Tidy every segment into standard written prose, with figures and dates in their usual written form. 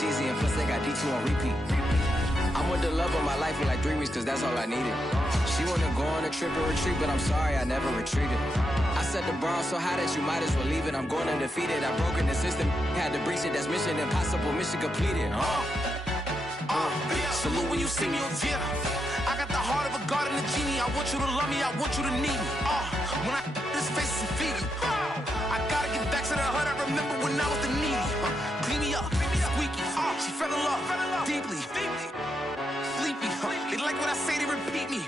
cheesy, and plus they got D2 on repeat. I'm with the love of my life for like 3 weeks, cause that's all I needed. She wanna go on a trip and retreat, but I'm sorry, I never retreated. I set the bar so high that you might as well leave it. I'm going undefeated, I've broken the system, had to breach it, that's mission impossible, mission completed. Salute when you see me, yeah. I got the heart of a god and a genie. I want you to love me, I want you to need me. When I this face is Fiji. I gotta get back to the hood, I remember when I was the needy. Clean me up, squeaky. She fell in love, deeply. Sleepy, they like what I say, they repeat me.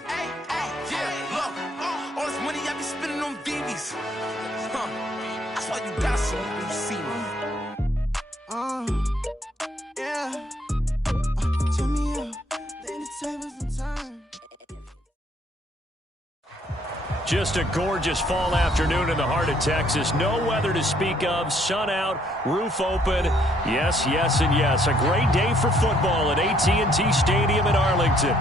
Yeah, look, all this money I be spending on BBs. That's why you gotta see me when you see me. Yeah. Turn me up, then the tables and time. Just a gorgeous fall afternoon in the heart of Texas. No weather to speak of. Sun out, roof open. Yes, yes, and yes. A great day for football at AT&T Stadium in Arlington.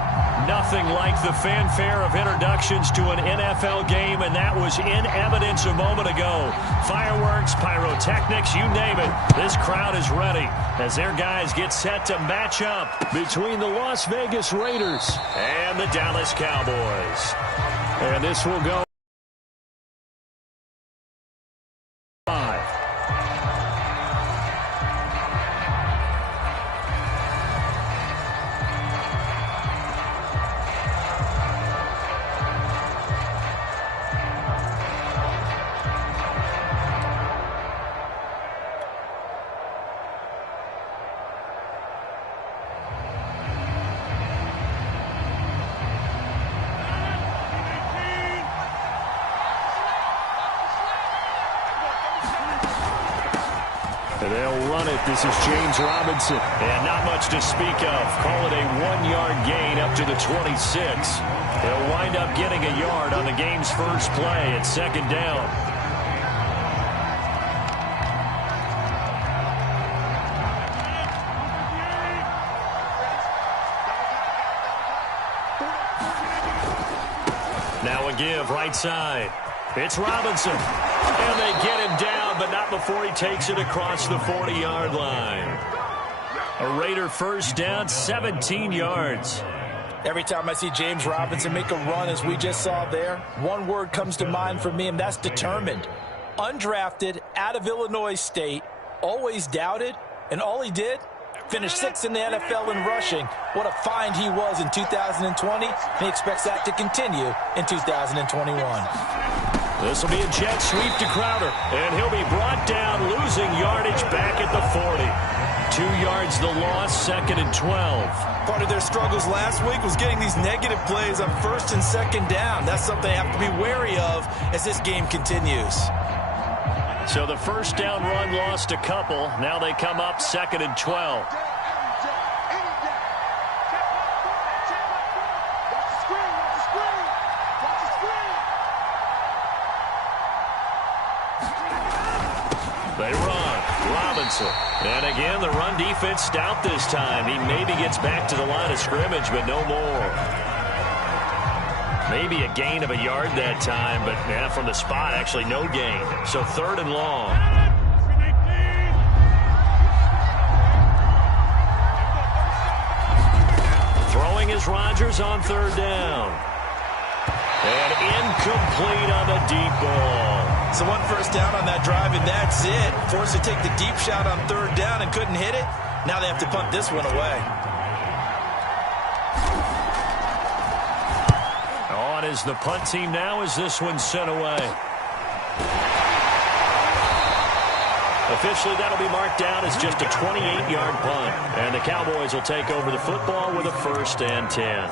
Nothing like the fanfare of introductions to an NFL game, and that was in evidence a moment ago. Fireworks, pyrotechnics, you name it. This crowd is ready as their guys get set to match up between the Las Vegas Raiders and the Dallas Cowboys. And this will go 5. They'll run it. This is James Robinson. And not much to speak of. Call it a 1-yard gain up to the 26. They'll wind up getting a yard on the game's first play at second down. Now a give right side. It's Robinson. And they get him down, but not before he takes it across the 40-yard line. A Raider first down, 17 yards. Every time I see James Robinson make a run, as we just saw there, one word comes to mind for me, and that's determined. Undrafted, out of Illinois State, always doubted, and all he did, finished 6th in the NFL in rushing. What a find he was in 2020, and he expects that to continue in 2021. This will be a jet sweep to Crowder, and he'll be brought down, losing yardage back at the 40. 2 yards the loss, second and 12. Part of their struggles last week was getting these negative plays on first and second down. That's something they have to be wary of as this game continues. So the first down run lost a couple. Now they come up second and 12. They run. Robinson. And again, the run defense stout this time. He maybe gets back to the line of scrimmage, but no more. Maybe a gain of a yard that time, but yeah, from the spot, actually no gain. So third and long. Throwing is Rodgers on third down. And incomplete on the deep ball. So one first down on that drive, and that's it. Forced to take the deep shot on third down and couldn't hit it. Now they have to punt this one away. On is the punt team now as this one's sent away. Officially, that'll be marked down as just a 28-yard punt. And the Cowboys will take over the football with a 1st and 10.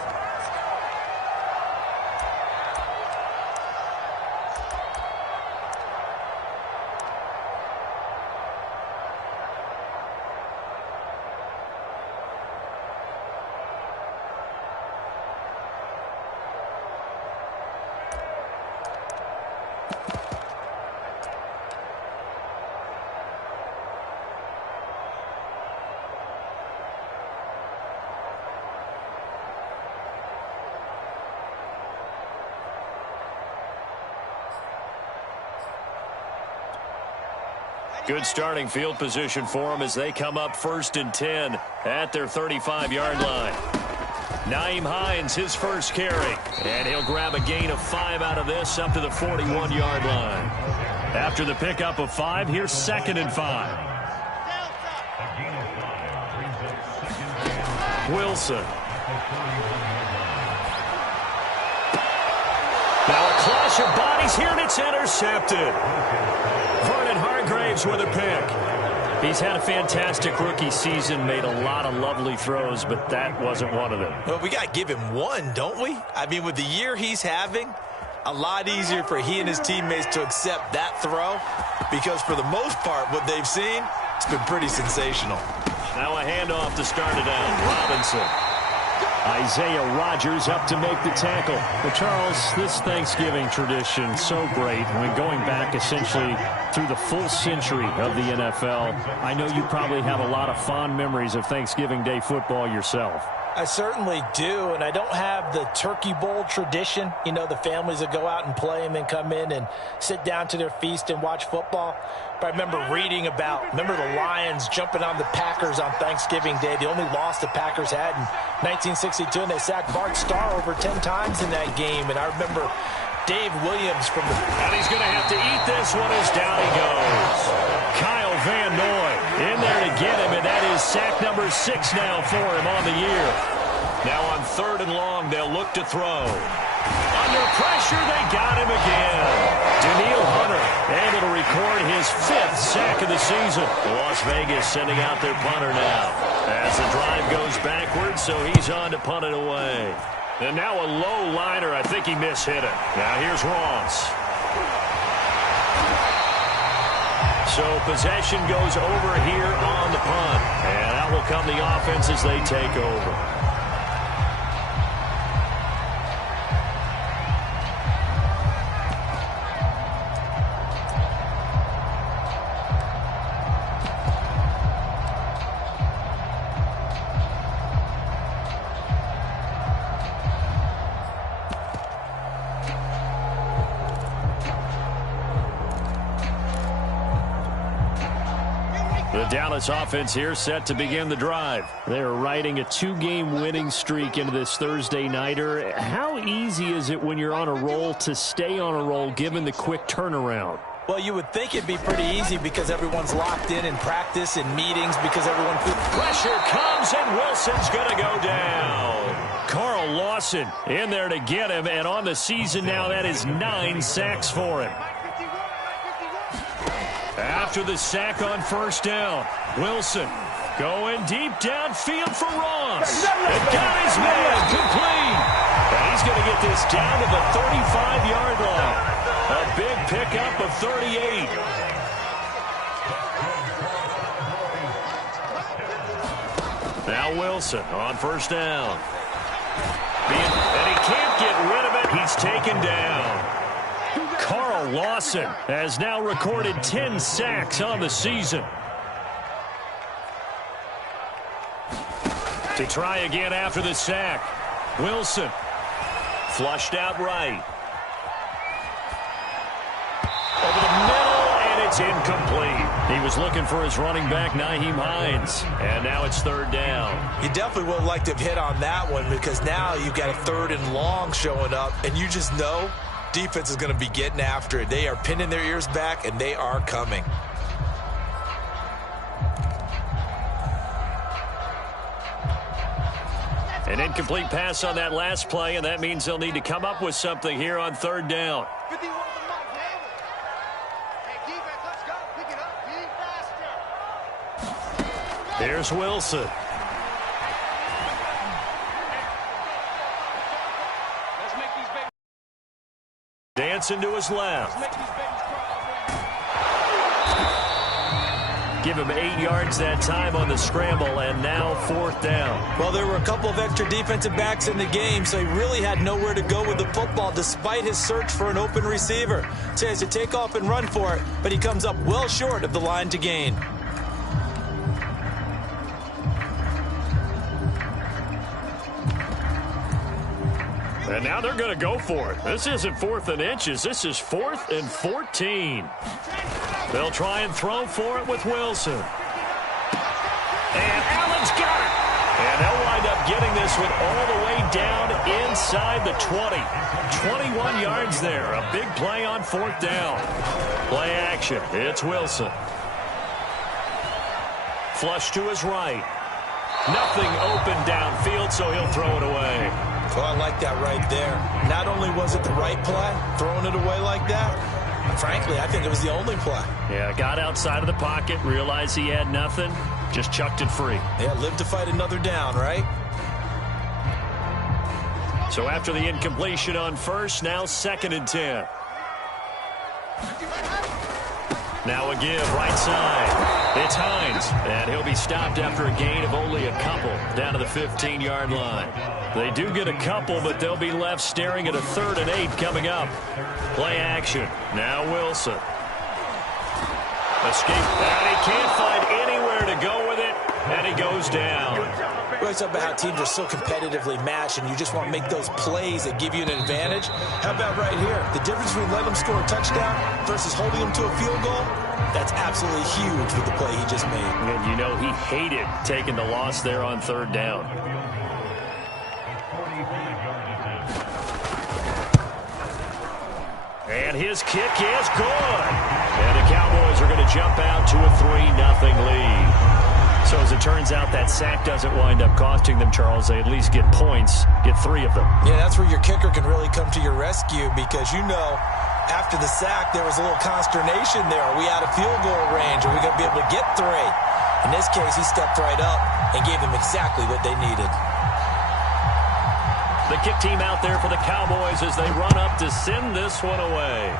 Good starting field position for them as they come up 1st and 10 at their 35-yard line. Nyheim Hines, his first carry, and he'll grab a gain of 5 out of this up to the 41-yard line. After the pickup of 5, here's 2nd and 5. Wilson. Now a clash of bodies here, and it's intercepted. Vernon Hargreaves with a pick. He's had a fantastic rookie season, made a lot of lovely throws, but that wasn't one of them. Well, we got to give him one, don't we? I mean, with the year he's having, a lot easier for he and his teammates to accept that throw because for the most part, what they've seen, it's been pretty sensational. Now a handoff to start it out. Robinson. Isaiah Rodgers up to make the tackle. But Charles, this Thanksgiving tradition, so great. I mean, going back essentially through the full century of the NFL, I know you probably have a lot of fond memories of Thanksgiving Day football yourself. I certainly do, and I don't have the turkey bowl tradition. You know, the families that go out and play and then come in and sit down to their feast and watch football. But I remember reading about, remember the Lions jumping on the Packers on Thanksgiving Day. The only loss the Packers had in 1962, and they sacked Bart Starr over 10 times in that game. And I remember Dave Williams from the... And he's going to have to eat this one as down he goes. Kyle Van Noy in there to get him, and that is sack number 6 now for him on the year. Now on 3rd and long, they'll look to throw. Under pressure, they got him again. Daniil Hunter able to record his 5th sack of the season. Las Vegas sending out their punter now as the drive goes backwards, so he's on to punt it away. And now a low liner. I think he mishit it. Now here's Ross. So possession goes over here on the punt. And out will come the offense as they take over. The Dallas offense here set to begin the drive. They're riding a 2-game winning streak into this Thursday nighter. How easy is it when you're on a roll to stay on a roll given the quick turnaround? Well, you would think it'd be pretty easy because everyone's locked in practice and meetings because everyone... Pressure comes and Wilson's going to go down. Carl Lawson in there to get him, and on the season now that is 9 sacks for him. After the sack on 1st down, Wilson going deep downfield for Ross. And got his man complete. And he's going to get this down to the 35-yard line. A big pickup of 38. Now Wilson on 1st down. And he can't get rid of it. He's taken down. Carl Lawson has now recorded 10 sacks on the season. To try again after the sack. Wilson flushed out right. Over the middle, and it's incomplete. He was looking for his running back, Nyheim Hines. And now it's 3rd down. You definitely would have liked to have hit on that one because now you've got a 3rd and long showing up, and you just know defense is going to be getting after it. They are pinning their ears back, and they are coming. An incomplete pass on that last play, and that means they'll need to come up with something here on 3rd down. Here's Wilson. Dancing to his left. Give him 8 yards that time on the scramble, and now 4th down. Well, there were a couple of extra defensive backs in the game, so he really had nowhere to go with the football despite his search for an open receiver. So he has to take off and run for it, but he comes up well short of the line to gain. And now they're going to go for it. This isn't 4th and inches. This is 4th and 14. They'll try and throw for it with Wilson. And Allen's got it. And they'll wind up getting this one all the way down inside the 20. 21 yards there. A big play on 4th down. Play action. It's Wilson. Flush to his right. Nothing open downfield, so he'll throw it away. Well, I like that right there. Not only was it the right play, throwing it away like that, frankly, I think it was the only play. Yeah, got outside of the pocket, realized he had nothing, just chucked it free. Yeah, live to fight another down, right? So after the incompletion on first, now 2nd and 10. Now a give, right side. It's Hines, and he'll be stopped after a gain of only a couple down to the 15-yard line. They do get a couple, but they'll be left staring at a 3rd and 8 coming up. Play action. Now Wilson. Escape, and he can't find anywhere to go with it, and he goes down. We always talk about how teams are so competitively matched, and you just want to make those plays that give you an advantage. How about right here? The difference between letting them score a touchdown versus holding them to a field goal, that's absolutely huge with the play he just made. And you know he hated taking the loss there on 3rd down. And his kick is good. And the Cowboys are going to jump out to a 3-0 lead. So as it turns out, that sack doesn't wind up costing them, Charles. They at least get points, get 3 of them. Yeah, that's where your kicker can really come to your rescue because, you know, after the sack, there was a little consternation there. Are we out of field goal range? Are we going to be able to get 3? In this case, he stepped right up and gave them exactly what they needed. The kick team out there for the Cowboys as they run up to send this one away.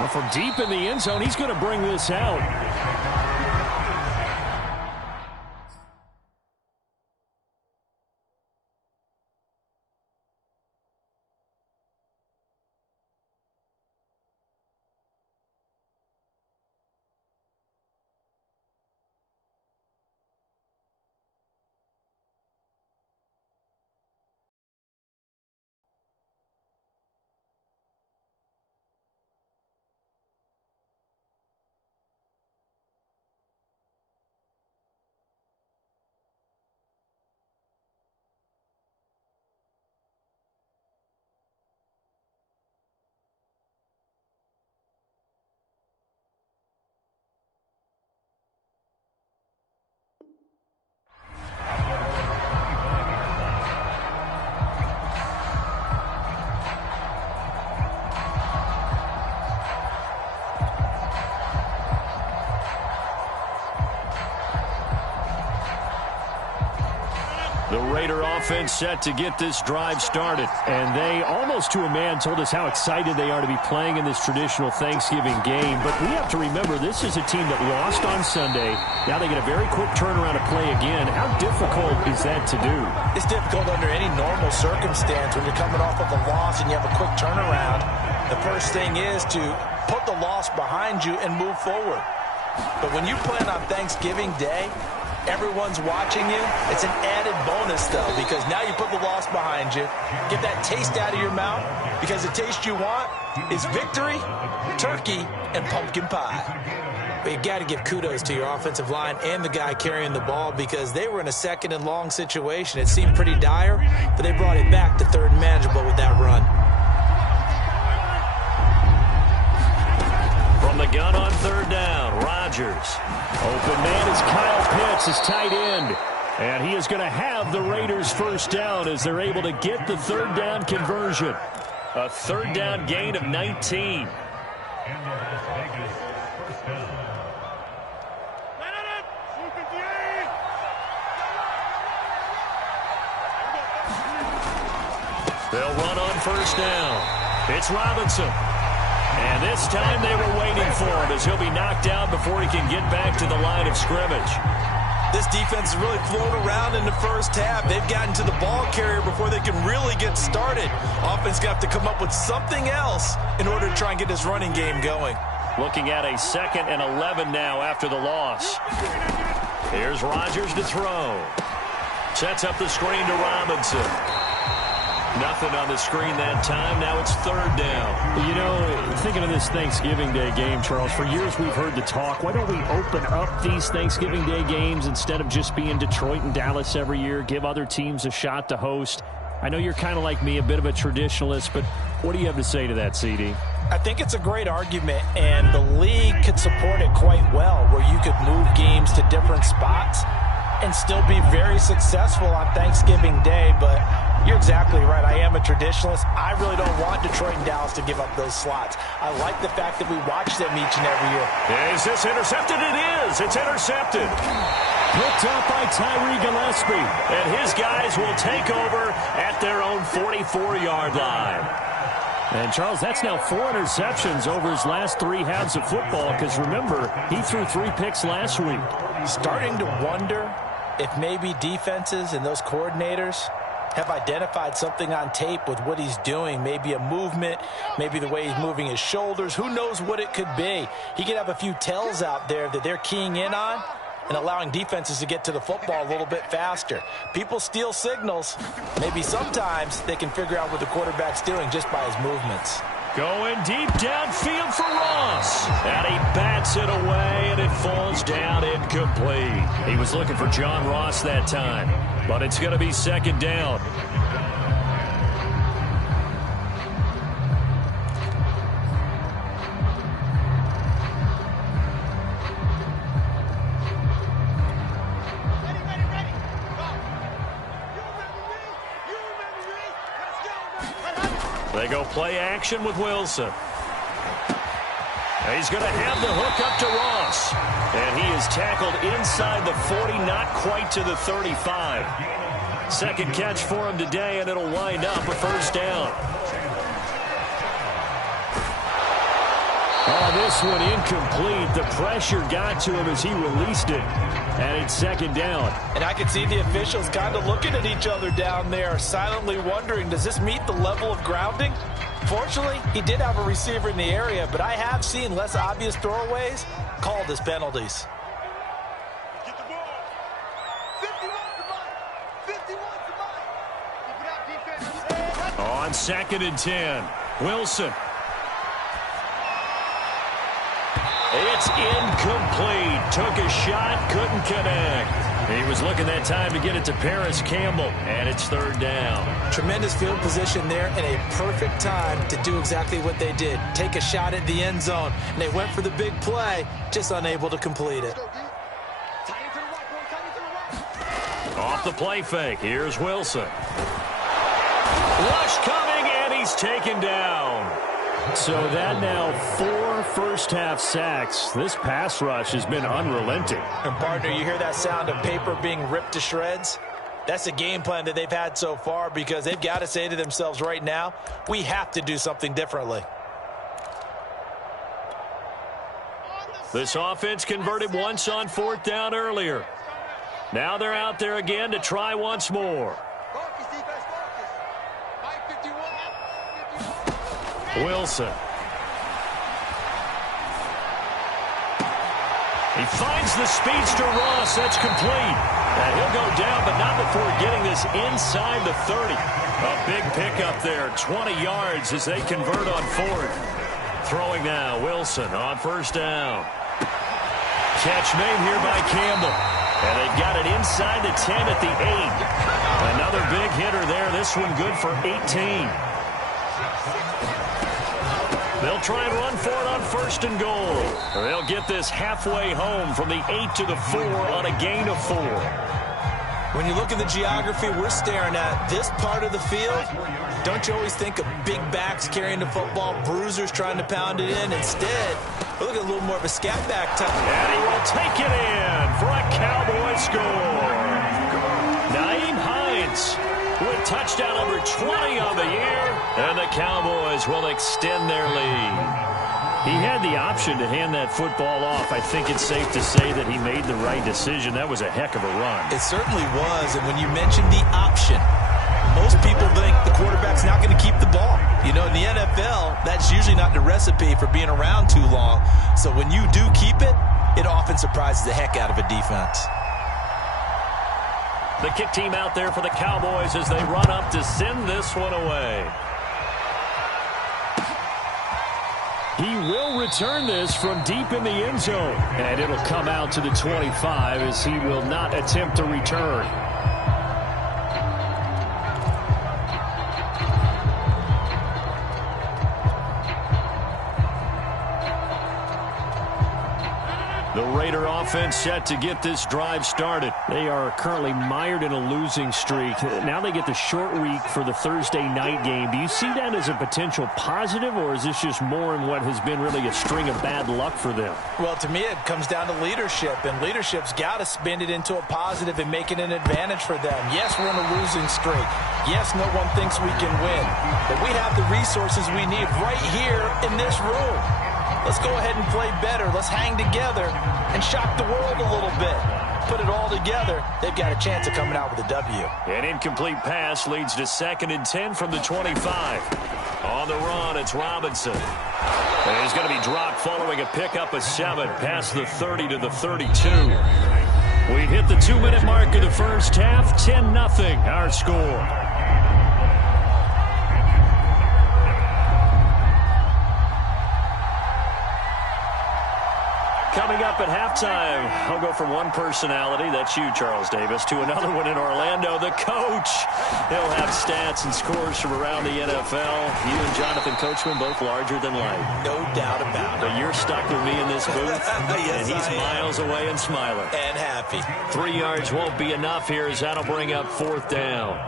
Well, from deep in the end zone, he's going to bring this out. The Raider offense set to get this drive started. And they, almost to a man, told us how excited they are to be playing in this traditional Thanksgiving game. But we have to remember, this is a team that lost on Sunday. Now they get a very quick turnaround to play again. How difficult is that to do? It's difficult under any normal circumstance when you're coming off of a loss and you have a quick turnaround. The first thing is to put the loss behind you and move forward. But when you plan on Thanksgiving Day, everyone's watching you. It's an added bonus, though, because now you put the loss behind you. Get that taste out of your mouth, because the taste you want is victory, turkey, and pumpkin pie. But you got to give kudos to your offensive line and the guy carrying the ball because they were in a 2nd and long situation. It seemed pretty dire, but they brought it back to 3rd and manageable with that run. From the gun on 3rd down, Rodgers. Open man is Kyle Pitts, his tight end. And he is going to have the Raiders' 1st down as they're able to get the 3rd down conversion. A 3rd down gain of 19. They'll run on 1st down. It's Robinson. And this time they were waiting for him as he'll be knocked out before he can get back to the line of scrimmage. This defense has really flown around in the first half. They've gotten to the ball carrier before they can really get started. Offense got to come up with something else in order to try and get this running game going. Looking at a 2nd and 11 now after the loss. Here's Rodgers to throw. Sets up the screen to Robinson. Nothing on the screen that time. Now it's third down. You know, thinking of this Thanksgiving Day game, Charles, for years we've heard the talk, why don't we open up these Thanksgiving Day games instead of just being Detroit and Dallas every year, give other teams a shot to host? I know you're kind of like me, a bit of a traditionalist, but what do you have to say to that, CD? I think it's a great argument, and the league could support it quite well, where you could move games to different spots and still be very successful on Thanksgiving Day. But you're exactly right. I am a traditionalist. I really don't want Detroit and Dallas to give up those slots. I like the fact that we watch them each and every year. Is this intercepted? It is. It's intercepted. Picked up by Tyree Gillespie. And his guys will take over at their own 44-yard line. And, Charles, that's now 4 interceptions over his last 3 halves of football, because, remember, he threw 3 picks last week. Starting to wonder if maybe defenses and those coordinators have identified something on tape with what he's doing. Maybe a movement, maybe the way he's moving his shoulders. Who knows what it could be? He could have a few tells out there that they're keying in on and allowing defenses to get to the football a little bit faster. People steal signals. Maybe sometimes they can figure out what the quarterback's doing just by his movements. Going deep downfield for Ross. And he bats it away, and it falls down incomplete. He was looking for John Ross that time, but it's going to be second down. They go play action with Wilson. He's going to have the hook up to Ross. And he is tackled inside the 40, not quite to the 35. Second catch for him today, and it'll wind up a first down. Oh, this one incomplete. The pressure got to him as he released it. And it's second down. And I could see the officials kind of looking at each other down there, silently wondering, does this meet the level of grounding? Fortunately, he did have a receiver in the area, but I have seen less obvious throwaways called as penalties. Get the ball. 51 to mine. 51 to mine. Keep it out, defense. On second and 10, Wilson. It's incomplete. Took a shot, couldn't connect. He was looking that time to get it to Paris Campbell, and it's third down. Tremendous field position there and a perfect time to do exactly what they did. Take a shot at the end zone, and they went for the big play, just unable to complete it. Off the play fake, here's Wilson. Rush coming, and he's taken down. So that now 4 first-half sacks. This pass rush has been unrelenting. And, partner, you hear that sound of paper being ripped to shreds? That's the game plan that they've had so far, because they've got to say to themselves right now, we have to do something differently. This offense converted once on fourth down earlier. Now they're out there again to try once more. Wilson. He finds the speedster Ross. That's complete. And he'll go down, but not before getting this inside the 30. A big pickup there, 20 yards as they convert on fourth. Throwing now, Wilson on first down. Catch made here by Campbell. And they got it inside the 10 at the 8. Another big hitter there. This one good for 18. They'll try and run for it on first and goal. They'll get this halfway home from the 8 to the 4 on a gain of 4. When you look at the geography we're staring at, this part of the field, don't you always think of big backs carrying the football, bruisers trying to pound it in? Instead, we're looking at a little more of a scat back type. And he will take it in for a Cowboy score. Naeem Hines with touchdown number 20 on the year, and the Cowboys will extend their lead. He had the option to hand that football off. I think it's safe to say that he made the right decision. That was a heck of a run. It certainly was, and when you mentioned the option, most people think the quarterback's not going to keep the ball. You know, in the NFL, that's usually not the recipe for being around too long. So when you do keep it, it often surprises the heck out of a defense. The kick team out there for the Cowboys as they run up to send this one away. He will return this from deep in the end zone. And it'll come out to the 25 as he will not attempt to return. The Raider offense set to get this drive started. They are currently mired in a losing streak. Now they get the short week for the Thursday night game. Do you see that as a potential positive, or is this just more in what has been really a string of bad luck for them? Well, to me, it comes down to leadership, and leadership's got to spin it into a positive and make it an advantage for them. Yes, we're in a losing streak. Yes, no one thinks we can win, but we have the resources we need right here in this room. Let's go ahead and play better. Let's hang together and shock the world a little bit. Put it all together. They've got a chance of coming out with a W. An incomplete pass leads to 2nd and 10 from the 25. On the run, it's Robinson. And he's going to be dropped following a pickup of 7 past the 30 to the 32. We've hit the 2-minute mark of the first half. 10-0 our score. Coming up at halftime, I'll go from one personality, that's you, Charles Davis, to another one in Orlando, the coach. He'll have stats and scores from around the NFL. You and Jonathan Coachman, both larger than life. No doubt about it. But you're stuck with me in this booth, yes, and he's miles away and smiling. And happy. 3 yards won't be enough here as that'll bring up 4th down.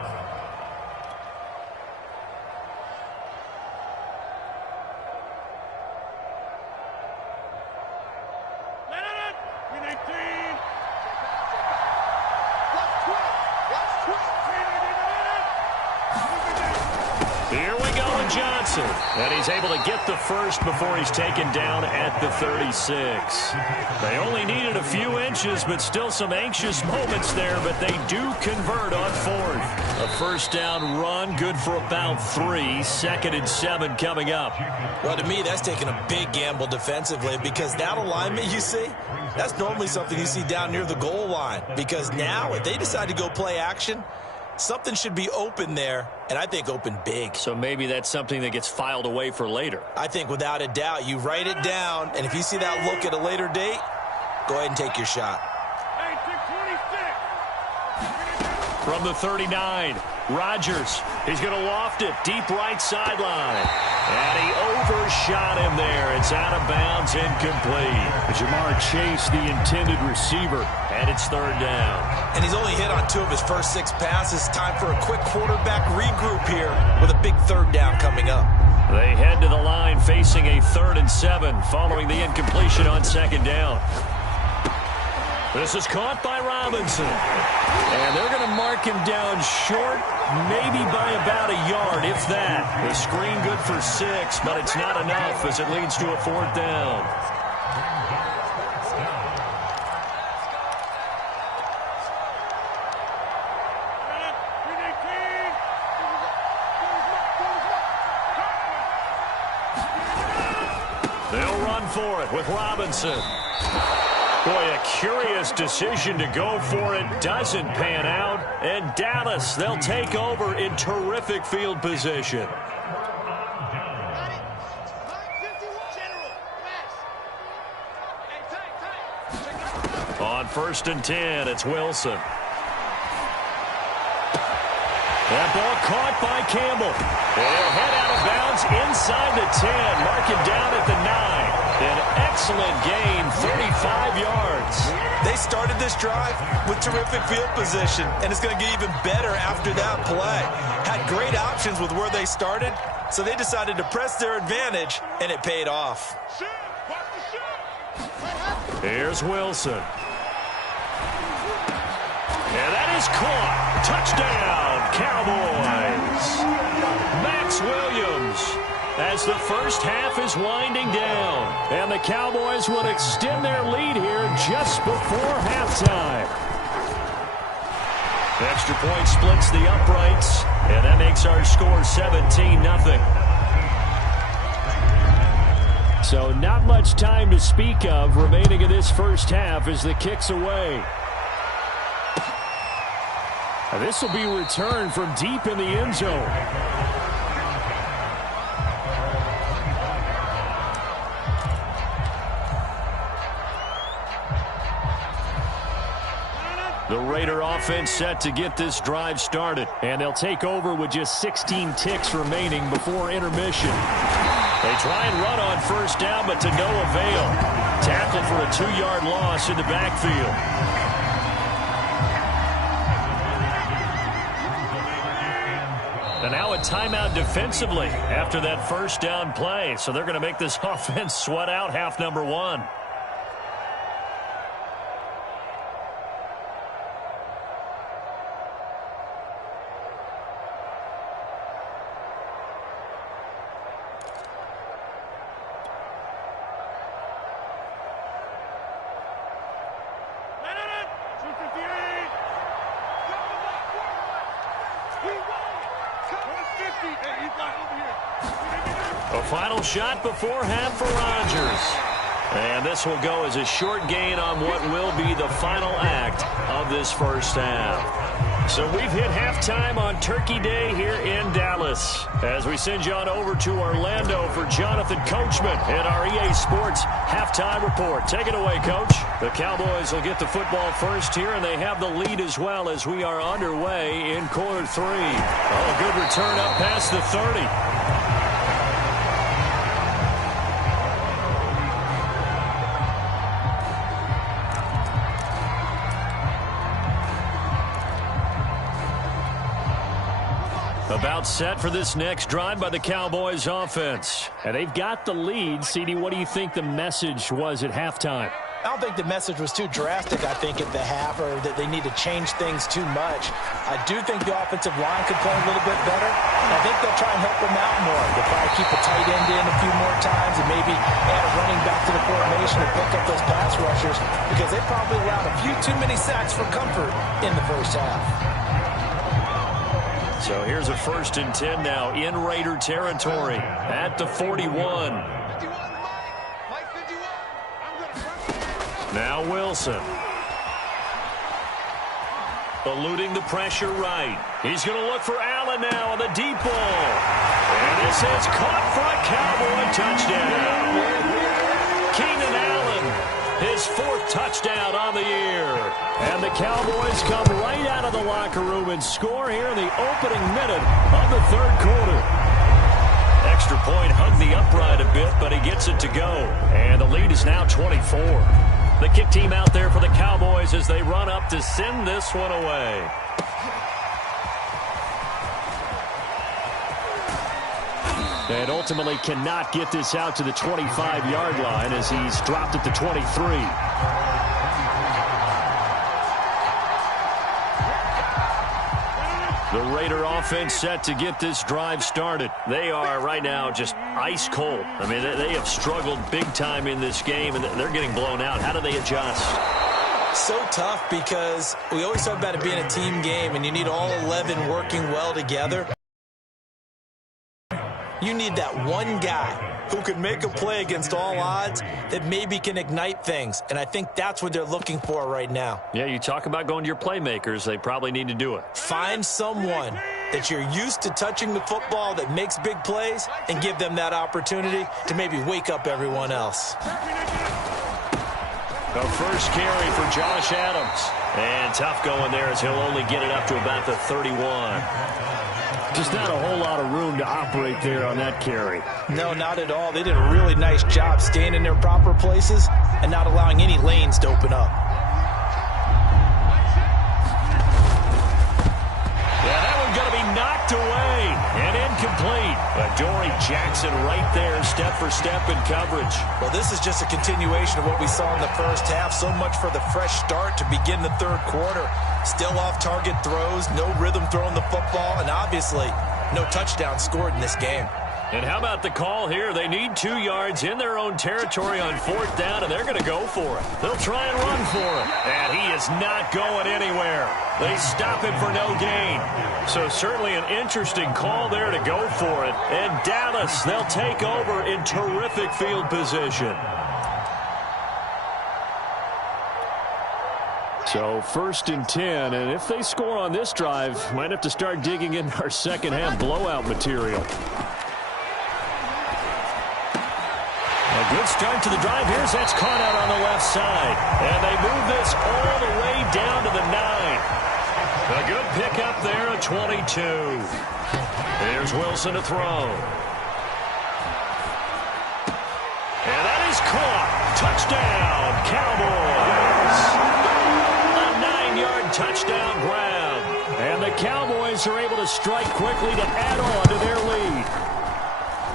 And he's able to get the first before he's taken down at the 36. They only needed a few inches, but still some anxious moments there, but they do convert on 4th. A first down run, good for about 3. 2nd and 7 coming up. Well, to me, that's taking a big gamble defensively, because that alignment you see, that's normally something you see down near the goal line. Because now, if they decide to go play action, something should be open there, and I think open big. So maybe that's something that gets filed away for later. I think without a doubt, you write it down, and if you see that look at a later date, go ahead and take your shot. From the 39, Rodgers. He's going to loft it deep right sideline. And he overshot him there. It's out of bounds, incomplete. Jamar Chase, the intended receiver. And it's 3rd down. And he's only hit on 2 of his first 6 passes. Time for a quick quarterback regroup here with a big 3rd down coming up. They head to the line facing a 3rd and 7 following the incompletion on 2nd down. This is caught by Robinson. And they're going to mark him down short, maybe by about a yard, if that. The screen good for 6, but it's not enough as it leads to a 4th down. They'll run for it with Robinson. Boy, a curious decision to go for it. Doesn't pan out. And Dallas, they'll take over in terrific field position. On 1st and 10, it's Wilson. That ball caught by Campbell. They'll head out of bounds inside the 10. Mark him down at the 9. An excellent gain, 35 yards. They started this drive with terrific field position, and it's going to get even better after that play. Had great options with where they started, so they decided to press their advantage, and it paid off. Here's Wilson. And that is caught. Touchdown, Cowboys. Max Williams. As the first half is winding down. And the Cowboys will extend their lead here just before halftime. Extra point splits the uprights. And that makes our score 17-0. So not much time to speak of remaining in this first half as the kick's away. This will be returned from deep in the end zone. The Raider offense set to get this drive started. And they'll take over with just 16 ticks remaining before intermission. They try and run on first down, but to no avail. Tackled for a 2-yard loss in the backfield. And now a timeout defensively after that first down play. So they're going to make this offense sweat out half number 1. A final shot before half for Rodgers. And this will go as a short gain on what will be the final act of this first half. So we've hit halftime on Turkey Day here in Dallas. As we send you on over to Orlando for Jonathan Coachman in our EA Sports halftime report. Take it away, Coach. The Cowboys will get the football first here, and they have the lead as well as we are underway in quarter 3. Oh, good return up past the 30. About set for this next drive by the Cowboys offense. And they've got the lead. CD, what do you think the message was at halftime? I don't think the message was too drastic, I think, at the half, or that they need to change things too much. I do think the offensive line could play a little bit better. I think they'll try and help them out more. They'll probably keep a tight end in a few more times and maybe add a running back to the formation to pick up those pass rushers, because they probably allowed a few too many sacks for comfort in the first half. So here's a 1st and 10 now in Raider territory at the 41. Now Wilson. Eluding the pressure right. He's going to look for Allen now on the deep ball. And this is caught for a Cowboy touchdown. Keenan Allen, his 4th touchdown on the year. And the Cowboys come right out of the locker room and score here in the opening minute of the 3rd quarter. Extra point hugged the upright a bit, but he gets it to go. And the lead is now 24. The kick team out there for the Cowboys as they run up to send this one away. And ultimately cannot get this out to the 25-yard line as he's dropped at the 23. The Raider offense set to get this drive started. They are right now just ice cold. I mean, they have struggled big time in this game, and they're getting blown out. How do they adjust? So tough, because we always talk about it being a team game, and you need all 11 working well together. You need that one guy who can make a play against all odds that maybe can ignite things. And I think that's what they're looking for right now. Yeah, you talk about going to your playmakers. They probably need to do it. Find someone that you're used to touching the football that makes big plays and give them that opportunity to maybe wake up everyone else. The first carry for Josh Adams. And tough going there as he'll only get it up to about the 31. Just not a whole lot of room to operate there on that carry. No, not at all. They did a really nice job staying in their proper places and not allowing any lanes to open up. Yeah, that one's going to be knocked away and incomplete. But Dory Jackson right there, step for step in coverage. Well, this is just a continuation of what we saw in the first half. So much for the fresh start to begin the 3rd quarter. Still off-target throws, no rhythm throwing the football, and obviously no touchdown scored in this game. And how about the call here? They need 2 yards in their own territory on 4th down, and they're going to go for it. They'll try and run for it. And he is not going anywhere. They stop him for no gain. So certainly an interesting call there to go for it. And Dallas, they'll take over in terrific field position. So 1st and 10, and if they score on this drive, might have to start digging in our second half blowout material. A good start to the drive. Here's that's caught out on the left side. And they move this all the way down to the 9. A good pickup there at 22. Here's Wilson to throw. And that is caught. Touchdown, Cowboys. A 9-yard touchdown grab. And the Cowboys are able to strike quickly to add on to their lead.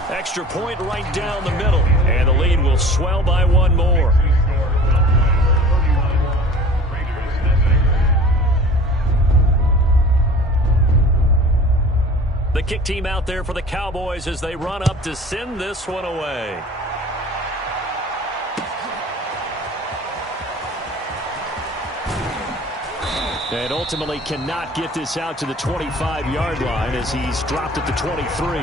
Extra point right down the middle. And the lead will swell by one more. The kick team out there for the Cowboys as they run up to send this one away. And ultimately cannot get this out to the 25-yard line as he's dropped at the 23.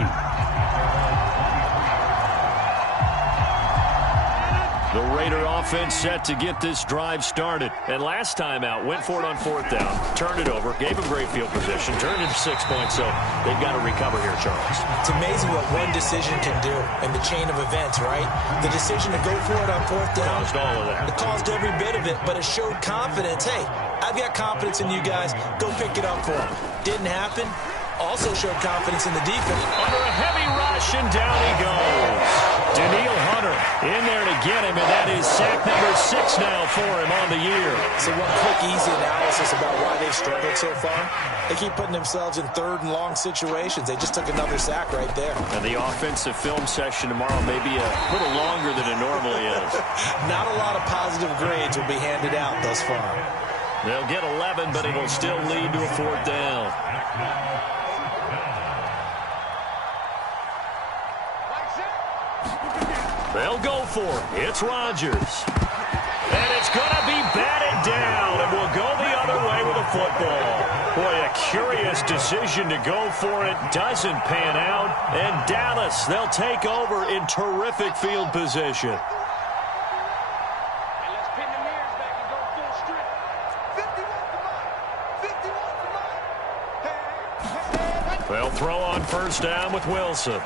The Raider offense set to get this drive started. And last time out, went for it on 4th down, turned it over, gave him great field position, turned it to 6 points, so they've got to recover here, Charles. It's amazing what one decision can do in the chain of events, right? The decision to go for it on 4th down. Caused all of that. It caused every bit of it, but it showed confidence. Hey, I've got confidence in you guys. Go pick it up for them. Didn't happen. Also showed confidence in the defense. Under a heavy rush, and down he goes. Daniil Hunter in there to get him, and that is sack number 6 now for him on the year. So one quick, easy analysis about why they've struggled so far. They keep putting themselves in 3rd and long situations. They just took another sack right there. And the offensive film session tomorrow may be a little longer than it normally is. Not a lot of positive grades will be handed out thus far. They'll get 11, but it'll still lead to a 4th down. They'll go for it. It's Rodgers. And it's going to be batted down, and will go the other way with a football. Boy, a curious decision to go for it. Doesn't pan out. And Dallas, they'll take over in terrific field position. They'll throw on 1st down with Wilson.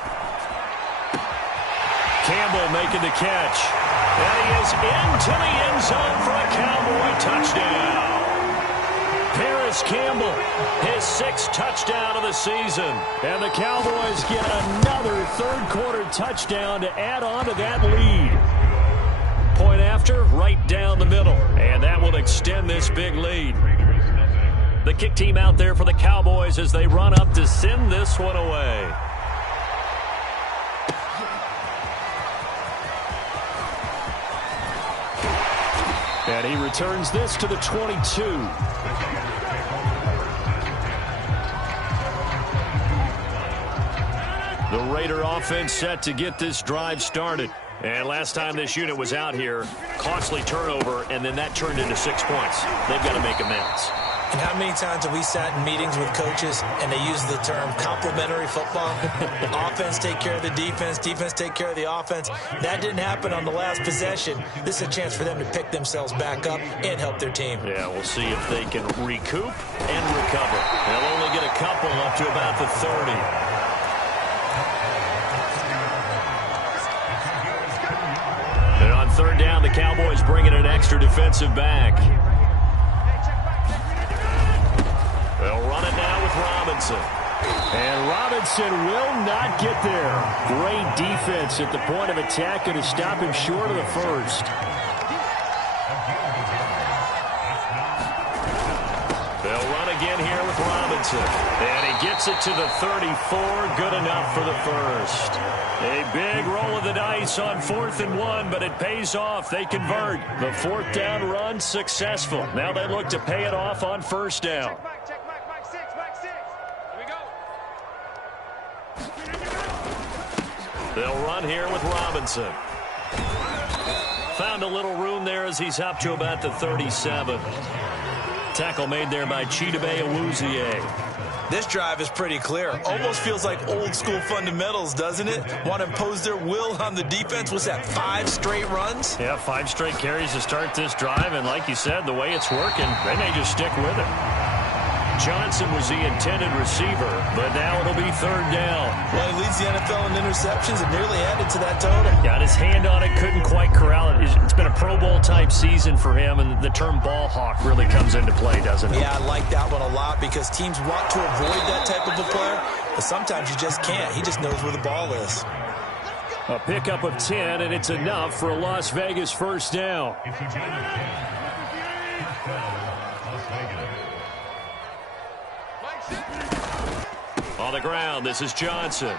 Campbell making the catch. And he is into the end zone for a Cowboy touchdown. Paris Campbell, his 6th touchdown of the season. And the Cowboys get another 3rd-quarter touchdown to add on to that lead. Point after, right down the middle. And that will extend this big lead. The kick team out there for the Cowboys as they run up to send this one away. And he returns this to the 22. The Raider offense set to get this drive started. And last time this unit was out here, costly turnover, and then that turned into 6 points. They've got to make amends. And how many times have we sat in meetings with coaches and they use the term complementary football? Offense take care of the defense, defense take care of the offense. That didn't happen on the last possession. This is a chance for them to pick themselves back up and help their team. Yeah, we'll see if they can recoup and recover. They'll only get a couple up to about the 30. And on 3rd down, the Cowboys bring in an extra defensive back. They'll run it now with Robinson. And Robinson will not get there. Great defense at the point of attack and to stop him short of the 1st. They'll run again here with Robinson. And he gets it to the 34. Good enough for the 1st. A big roll of the dice on 4th and 1, but it pays off. They convert. The 4th down run successful. Now they look to pay it off on 1st down. They'll run here with Robinson. Found a little room there as he's up to about the 37. Tackle made there by Chidobe Awuzie. This drive is pretty clear. Almost feels like old school fundamentals, doesn't it? Want to impose their will on the defense. What's that, 5 straight runs? Yeah, 5 straight carries to start this drive, and like you said, the way it's working, they may just stick with it. Johnson was the intended receiver, but now it'll be 3rd down. Well, he leads the NFL in interceptions and nearly added to that total. Got his hand on it, couldn't quite corral it. It's been a Pro Bowl-type season for him, and the term ball hawk really comes into play, doesn't it? Yeah, I like that one a lot because teams want to avoid that type of a player, but sometimes you just can't. He just knows where the ball is. A pickup of 10, and it's enough for a Las Vegas 1st down. On the ground, this is Johnson.